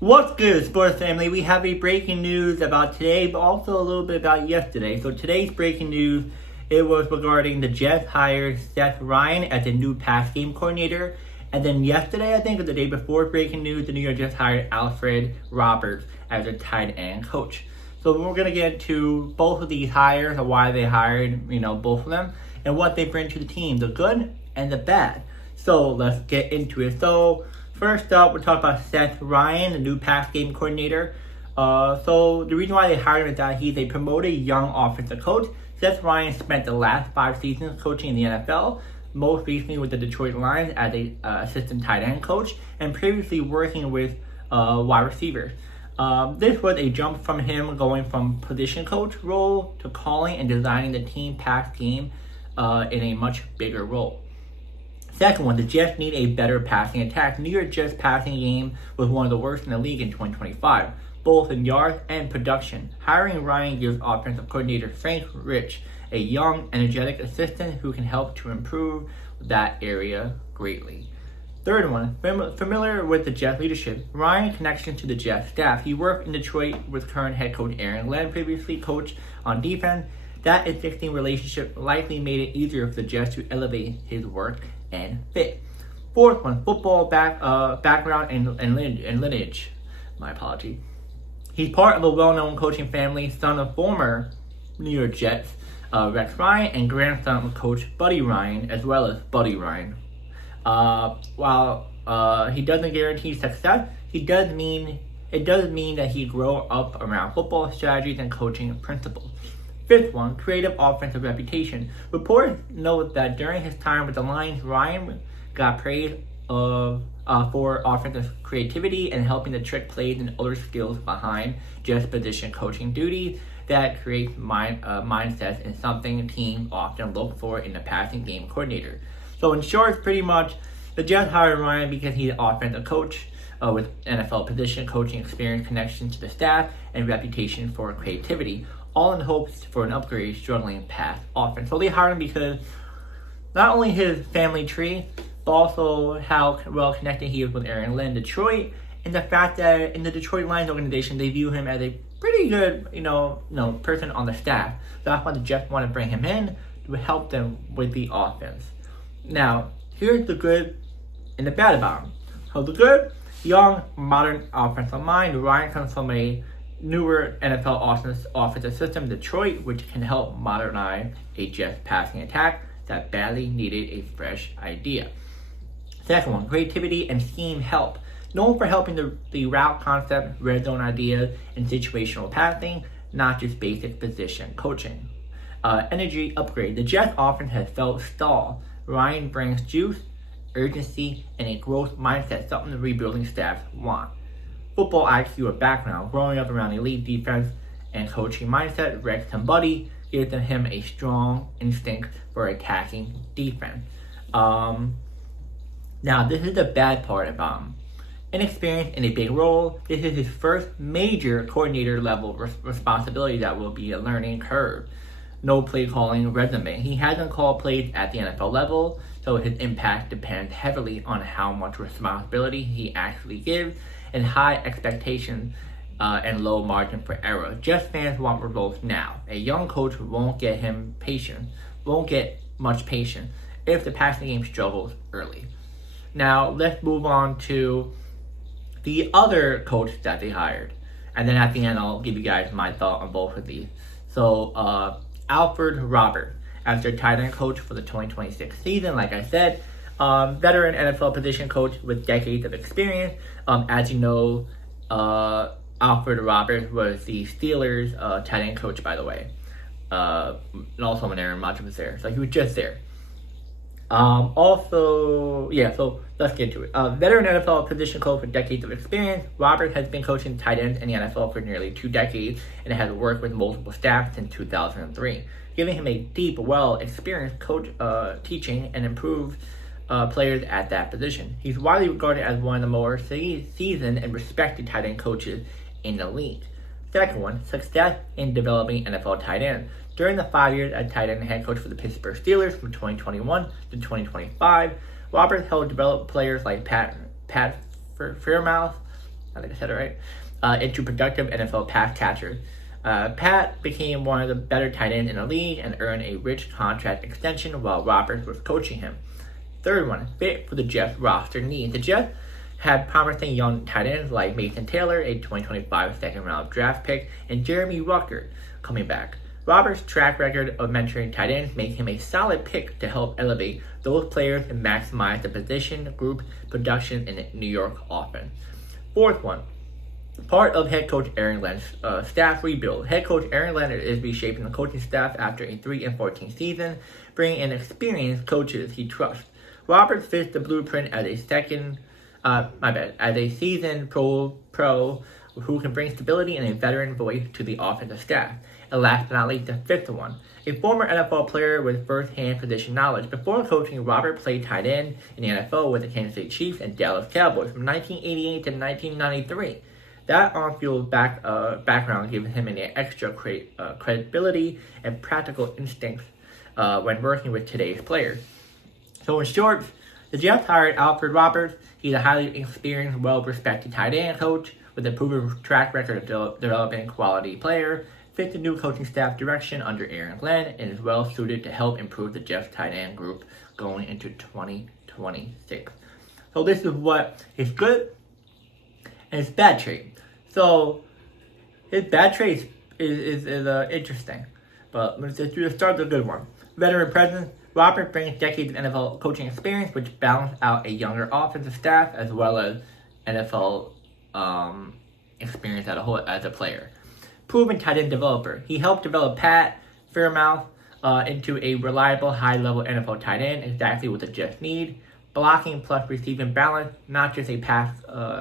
What's good, sports family? We have a breaking news about today, but also a little bit about yesterday. So today's breaking news, it was regarding the Jets hired Seth Ryan as a new pass game coordinator. And then yesterday, I think, or the day before breaking news, the New York Jets hired Alfredo Roberts as a tight end coach. So we're going to get into both of these hires, or why they hired, both of them, and what they bring to the team, the good and the bad. So let's get into it. So first up, we'll talk about Seth Ryan, the new pass game coordinator. So the reason why they hired him is that he's a promoted young offensive coach. Seth Ryan spent the last 5 seasons coaching in the NFL, most recently with the Detroit Lions as a assistant tight end coach, and previously working with wide receivers. This was a jump from him going from position coach role to calling and designing the team pass game in a much bigger role. Second one, the Jets need a better passing attack. New York Jets passing game was one of the worst in the league in 2025, both in yards and production. Hiring Ryan gives offensive coordinator Frank Rich a young, energetic assistant who can help to improve that area greatly. Third one, familiar with the Jets leadership, Ryan connection to the Jets staff. He worked in Detroit with current head coach Aaron Glenn, previously coached on defense. That existing relationship likely made it easier for the Jets to elevate his work and fit. Fourth one, football background and lineage. My apology. He's part of a well-known coaching family, son of former New York Jets Rex Ryan and grandson of coach Buddy Ryan, as well as Buddy Ryan. While he doesn't guarantee success, it does mean that he grew up around football strategies and coaching principles. Fifth one, creative offensive reputation. Reports note that during his time with the Lions, Ryan got praise for offensive creativity and helping to trick plays and other skills behind just position coaching duties that creates mindsets and something teams often look for in a passing game coordinator. So in short, pretty much, the Jets hired Ryan because he's an offensive coach with NFL position coaching experience, connection to the staff, and reputation for creativity, all in hopes for an upgrade struggling pass offense. So they hired him because not only his family tree, but also how well connected he is with Aaron Glenn, Detroit, and the fact that in the Detroit Lions organization, they view him as a pretty good, person on the staff. So that's why the Jets want to bring him in to help them with the offense. Now, here's the good and the bad about him. So the good, young, modern offensive mind. Ryan comes from a newer NFL offensive system, Detroit, which can help modernize a Jets passing attack that badly needed a fresh idea. Second one, creativity and scheme help. Known for helping the route concept, red zone ideas, and situational passing, not just basic position coaching. Energy upgrade. The Jets offense has felt stall. Ryan brings juice, urgency, and a growth mindset, something the rebuilding staffs want. Football IQ or background, growing up around elite defense and coaching mindset, Rex and Buddy gives him a strong instinct for attacking defense. Now, this is the bad part about him. Inexperienced in a big role, this is his first major coordinator level responsibility that will be a learning curve. No play calling resume. He hasn't called plays at the NFL level, so his impact depends heavily on how much responsibility he actually gives and high expectations and low margin for error. Jets fans want results now. A young coach won't get much patience if the passing game struggles early. Now, let's move on to the other coach that they hired. And then at the end, I'll give you guys my thought on both of these. So, Alfredo Roberts as their tight end coach for the 2026 season. Like I said, veteran NFL position coach with decades of experience. As you know, Alfredo Roberts was the Steelers tight end coach, by the way. And also when Aaron Rodgers was there. So he was just there. So let's get to it. Veteran NFL position coach with decades of experience. Roberts has been coaching tight ends in the NFL for nearly 2 decades and has worked with multiple staff since 2003, giving him a deep, well-experienced coach teaching and improved players at that position. He's widely regarded as one of the more seasoned and respected tight end coaches in the league. Second one, success in developing NFL tight ends. During the 5 years as tight end head coach for the Pittsburgh Steelers from 2021 to 2025, Roberts helped develop players like Pat Fairmouth, I think I said it right, into productive NFL pass catchers. Pat became one of the better tight ends in the league and earned a rich contract extension while Roberts was coaching him. Third one, fit for the Jets roster needs. The Jets had promising young tight ends like Mason Taylor, a 2025 second-round draft pick, and Jeremy Ruckert coming back. Roberts' track record of mentoring tight ends makes him a solid pick to help elevate those players and maximize the position group production in the New York offense. Fourth one, part of head coach Aaron Glenn's staff rebuild. Head coach Aaron Glenn is reshaping the coaching staff after a 3-14 season, bringing in experienced coaches he trusts. Roberts fits the blueprint as a seasoned pro who can bring stability and a veteran voice to the offensive staff. And last but not least, the fifth one, a former NFL player with first-hand position knowledge. Before coaching, Robert played tight end in the NFL with the Kansas City Chiefs and Dallas Cowboys from 1988 to 1993. That on-field background gives him an extra credibility and practical instincts when working with today's players. So in short, the Jets hired Alfredo Roberts. He's a highly experienced, well-respected tight end coach with a proven track record of developing quality players, fits the new coaching staff direction under Aaron Glenn, and is well-suited to help improve the Jets tight end group going into 2026. So this is what is good and his bad trait. So his bad trait is interesting, but let's start with a good one. Veteran presence. Robert brings decades of NFL coaching experience, which balance out a younger offensive staff as well as NFL experience as a player. Proven tight end developer. He helped develop Pat Fairmouth into a reliable, high-level NFL tight end, exactly what the Jets need. Blocking plus receiving balance, not just a pass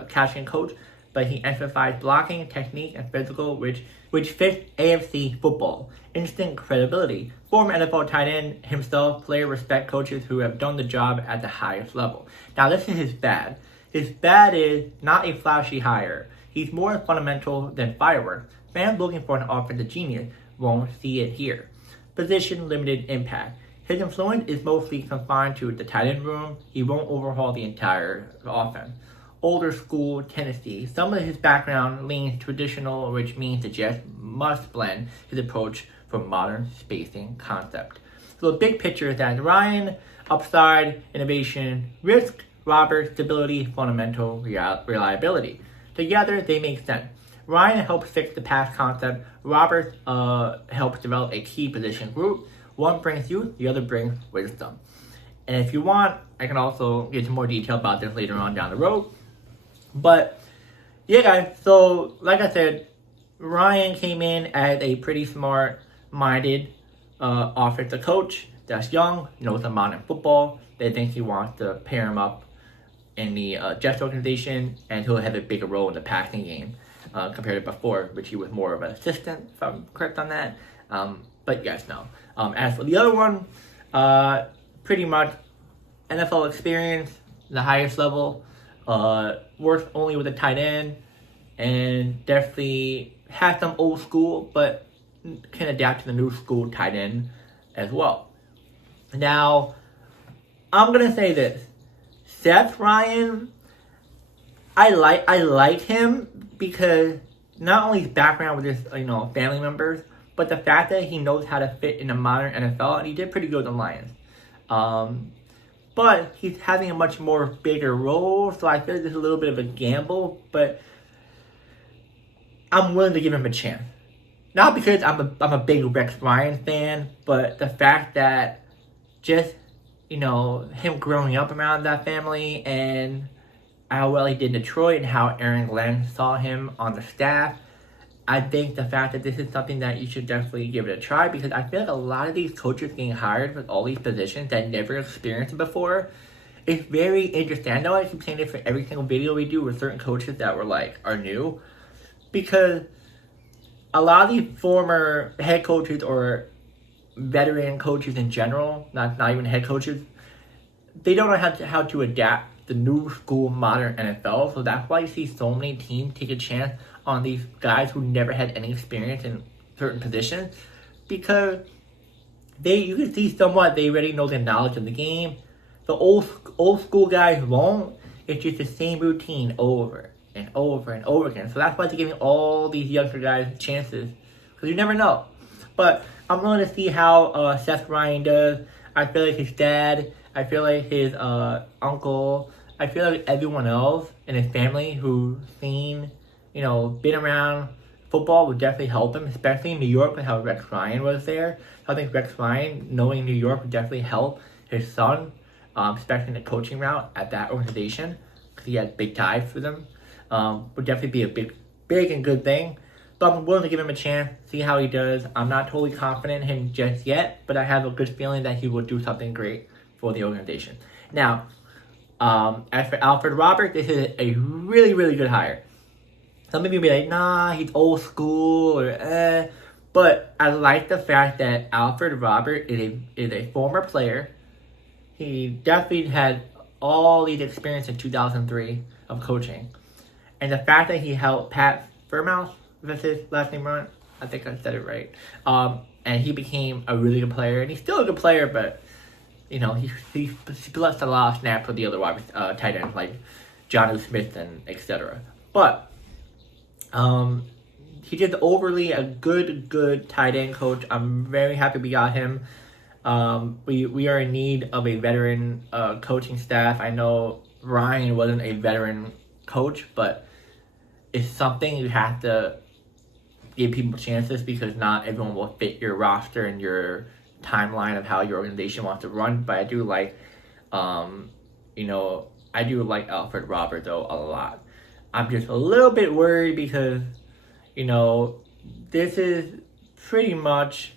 catching coach, but he emphasized blocking, technique, and physical, which fits AFC football. Instant credibility. Former NFL tight end himself, player respect coaches who have done the job at the highest level. Now this is his bad. His bad is not a flashy hire. He's more fundamental than fireworks. Fans looking for an offensive genius won't see it here. Position limited impact. His influence is mostly confined to the tight end room. He won't overhaul the entire offense. Older school Tennessee. Some of his background leans traditional, which means the Jets must blend his approach for modern spacing concept. So the big picture is that Ryan, upside, innovation, risk, Robert, stability, fundamental reliability. Together, they make sense. Ryan helps fix the pass concept. Robert helps develop a key position group. One brings youth, the other brings wisdom. And if you want, I can also get into more detail about this later on down the road. But yeah, guys, so like I said, Ryan came in as a pretty smart-minded offensive coach that's young, knows the modern football. They think he wants to pair him up in the Jets organization, and he'll have a bigger role in the passing game compared to before, which he was more of an assistant, if I'm correct on that. But yes, no. As for the other one, pretty much NFL experience, the highest level, works only with a tight end, and definitely has some old school, but can adapt to the new school tight end as well. Now, I'm gonna say this: Seth Ryan, I like him because not only his background with his family members, but the fact that he knows how to fit in the modern NFL, and he did pretty good with the Lions. But he's having a much more bigger role, so I feel like this is a little bit of a gamble, but I'm willing to give him a chance. Not because I'm a big Rex Ryan fan, but the fact that just, him growing up around that family and how well he did in Detroit and how Aaron Glenn saw him on the staff, I think the fact that this is something that you should definitely give it a try, because I feel like a lot of these coaches getting hired with all these positions that never experienced it before, it's very interesting. I know I keep saying this for every single video we do with certain coaches that are new, because a lot of these former head coaches or veteran coaches in general, not even head coaches, they don't know how to adapt the new school modern NFL. So that's why you see so many teams take a chance on these guys who never had any experience in certain positions, because you can see somewhat they already know the knowledge of the game. The old school guys won't. It's just the same routine over and over and over again. So that's why they're giving all these younger guys chances, because you never know. But I'm going to see how Seth Ryan does. I feel like his dad, I feel like his uncle, I feel like everyone else in his family who's seen, been around football would definitely help him, especially in New York with how Rex Ryan was there. So I think Rex Ryan, knowing New York, would definitely help his son, especially in the coaching route at that organization, because he had big ties for them. Would definitely be a big and good thing. But I'm willing to give him a chance, see how he does. I'm not totally confident in him just yet, but I have a good feeling that he will do something great for the organization. Now, as for Alfredo Roberts, this is a really, really good hire. Some of you be like, nah, he's old school, or But I like the fact that Alfredo Roberts is a former player. He definitely had all these experience in 2003 of coaching. And the fact that he helped Pat Fairmouth, that's his last name right? I think I said it right. And he became a really good player. And he's still a good player, but, he blessed a lot of snaps with the other tight ends, like Jonnu Smith and etc. But he did overly a good tight end coach. I'm very happy we got him. We are in need of a veteran coaching staff. I know Ryan wasn't a veteran coach, but it's something you have to give people chances, because not everyone will fit your roster and your timeline of how your organization wants to run. But I do like, I do like Alfred Roberts though a lot. I'm just a little bit worried because, this is pretty much.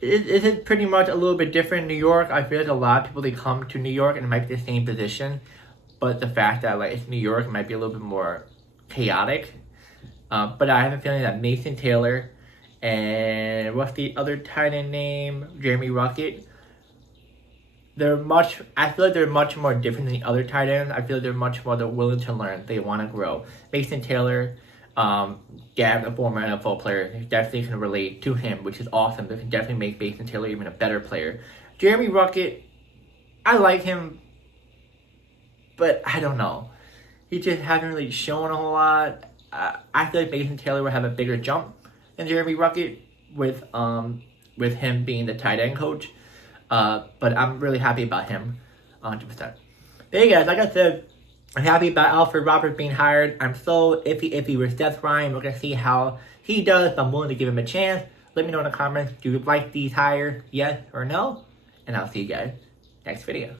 It is pretty much a little bit different in New York. I feel like a lot of people, they come to New York and it might be the same position, but the fact that it's New York, it might be a little bit more chaotic. But I have a feeling that Mason Taylor and what's the other tight end name? Jeremy Ruckett. I feel like they're much more different than the other tight ends. I feel like they're much more willing to learn. They want to grow. Mason Taylor, Gavin, a former NFL player, definitely can relate to him, which is awesome. They can definitely make Mason Taylor even a better player. Jeremy Ruckett, I like him, but I don't know. He just hasn't really shown a whole lot. I feel like Mason Taylor would have a bigger jump than Jeremy Ruckett with him being the tight end coach. But I'm really happy about him, 100%. But hey guys, like I said, I'm happy about Alfred Roberts being hired. I'm so iffy with Seth Ryan. We're going to see how he does. I'm willing to give him a chance. Let me know in the comments, do you like these hires, yes or no? And I'll see you guys next video.